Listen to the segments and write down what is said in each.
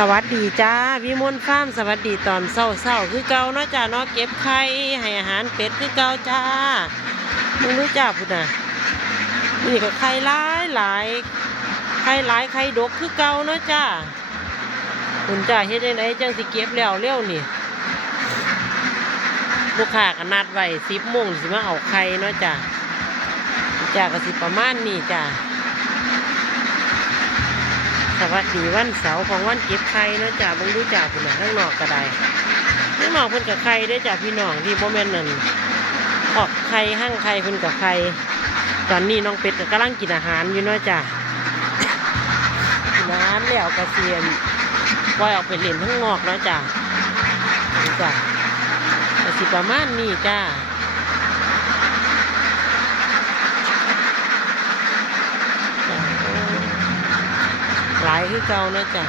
สวัสดีจ้าวิมลฟาร์มสวัสดีตอนเศร้าๆคือเก่าเนาะจ้าเนาะเก็บไข่ให้อาหารเป็ดคือเก่าจ้ามึงรู้จักพุ่นน่ะนี่ก็ไข่หลายหลายไข่หลายไข่ดกคือเก่าเนาะจ้าคุณจ้าเฮ็ดได้ไหนจังสิเก็บแล้วเร็วนี่ลูกค้าก็นัดไว้สิบโมงสิมาเอาไข่เนาะจ้าจ้าก็สิประมาณนี้จ้า สวัสดีวันเสาร์ของวันเก็บไข่นะจ้าเบิ่งดูจ้าพุ่นน่ะข้างนอกก็ได้ข้างนอกเพิ่นกับไข่ได้จ้าพี่น้องที่บ่แม่นนั่นออกไข่ห้างไข่เพิ่นกับไข่ตอนนี้น้องเป็ดก็กำลังกินอาหารอยู่นะจ้ากินอาหารแล้วก็เสียนปล่อยออกไปเล่นข้างนอกนะจ้านี่จ้าสิประมาณนี้จ้า จ้ะหลายคือเก่านาะจ้ะ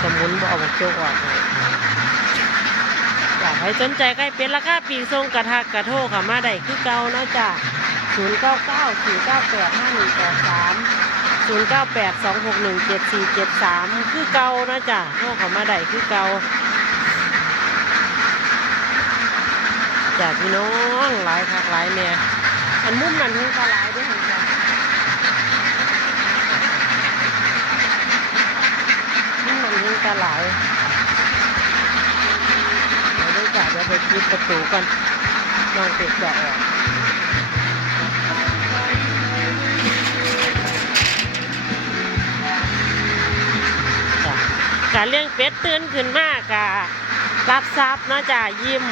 สมุนบเอกบอกโจกออกให้จ้ะใครสนใจใกล้เป็นราคาปีทรงกระทักระโทกค่ะมาได้คือเก่านาะจ้ะศูนย์เก้าเก้าสี่เก้าแปดห้าหนึ่งแปดสามศูนย์เก้าแปดสองหกหนึ่งเจ็ดสี่เจ็ดสามคือเก่านาะจ้ะโทรเขามาได้คือเก่าจ้ะพี่น้องหลายคักหลายเนี่ยอันมุมนั้นคือก็หลายเด้วยจ้ะ นี่ มันยิ่งกระไหลายเดี๋ยวด้วยจะเดี๋ยวไปปิดประตูกันนอนติดจะออกจ้ะการเลี้ยงเป็ดตื่นขึ้นมากกะรับทรัพย์นะจ้ะยิ้ม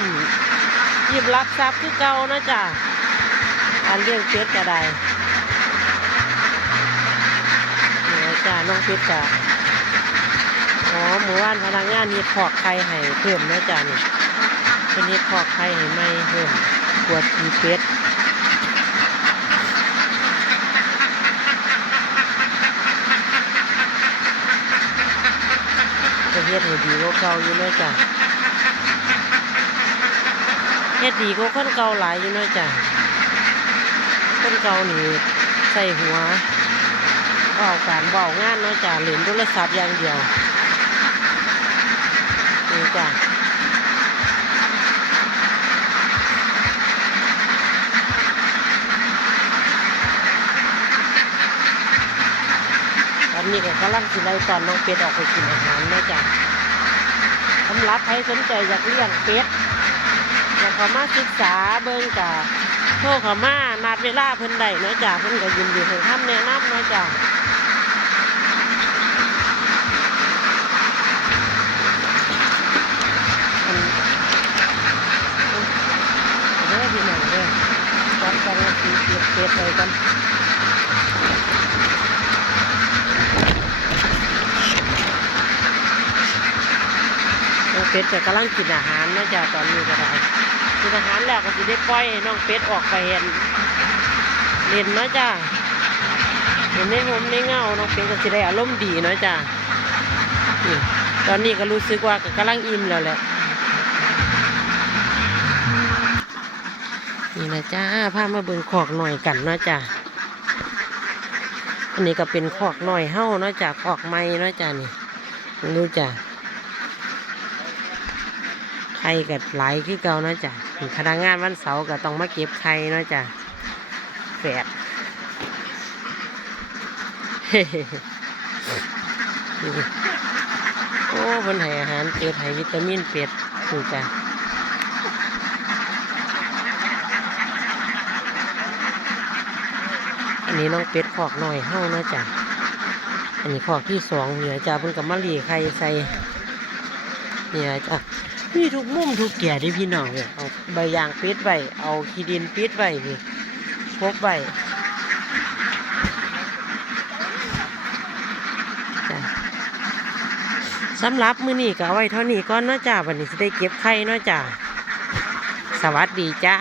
ยิ้มรับทรัพย์คือเก่านะจ้ะการเลี้ยงเป็ดก็ได้เนี่ยจ้ะน้องเป็ดจ้ะ อ๋อหมู่บ้านพนักงานนี่ขอกไข่ให้เพิ่มนะจ้ะนี่เป็นนี่ขอกไข่ให้ไม่เพิ่มขวดกีเป็ดจะเฮ็ดให้ดีกว่าเก่าอยู่นะจ้ะเฮ็ดดีกว่าคนเก่าหลายอยู่นาะจ้ะคนเก่านี่ใส่หัวเบาการเบางานเนาะจ้ะเล่นโทรศัพท์อย่างเดียว นี่จ้ะตอนนี้ก็กำลังสิไลตอนน้องเป็ดออกไปกินอาหารนะจ้ะสำหรับใครสนใจอยากเลี้ยงเป็ดอยากเข้ามาศึกษาเบิ่งจ้ะโทรเข้ามานัดเวลาเพิ่นได้เนาะจ้ะเพิ่นก็ยินดีให้คำแนะนำเนาะจ้ะ เด้อพี่น้องเด้อจับกันสี เก็บเลยกันน้องเป็ดจะกำลังกินอาหารนะจ๊ะตอนนี้ก็ได้กินอาหารแล้วก็สิได้ปล่อยน้องเป็ดออกไปเห็นเล่นนาะจ้ะเห็นในผมในเงาน้องเป็ดก็สิได้อารมณ์ดีนาะจ้ะตอนนี้ก็รู้สึกว่าก็กำลังอิ่มแล้วแหละ นี่นะจ้าพามาเบิ่งขอกหน่อยกันเนาะจ้าอันนี้ก็เป็นขอกหน่อยเฮ้าเนาะจ้าขอกไม้เนาะจ้านี่ดูจ้าไข่กัดไหลายคือเก่าเนาะจ้าพนักงานวันเสาร์ก็ต้องมาเก็บไข่เนาะจ้าแฝดเฮ้นี่โอ้บนให้อาหารเป็ดให้วิตามินเป็ดดูจ้า อันนี้น้องเป็ดขอกหน่อยเฮ้านะจ๊ะอันนี้ขอกที่สองเหนี่ยจ้ะเพิ่นกับมะลีไข่ใส่เนี่ยจ้ะมีทุกมุมทุกแก่ที่พี่น้องเนี่ยเอาใบยางปิดไว้เอาขี้ดินปิดไว้นี่พกไว้สำหรับมื้อนี้ก็เอาไว้เท่านี้ก่อนเนาะจ้ะวันนี้จะได้เก็บไข่เนาะจ้ะสวัสดีจ้า